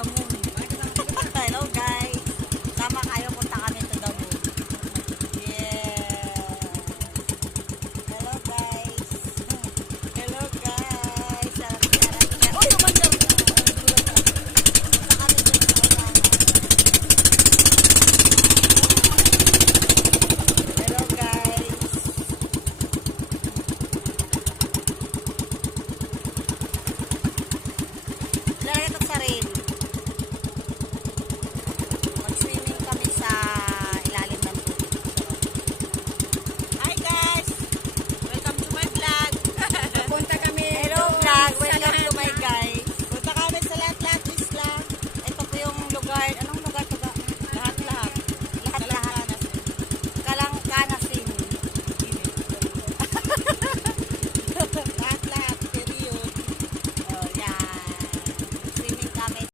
Tingnan mo.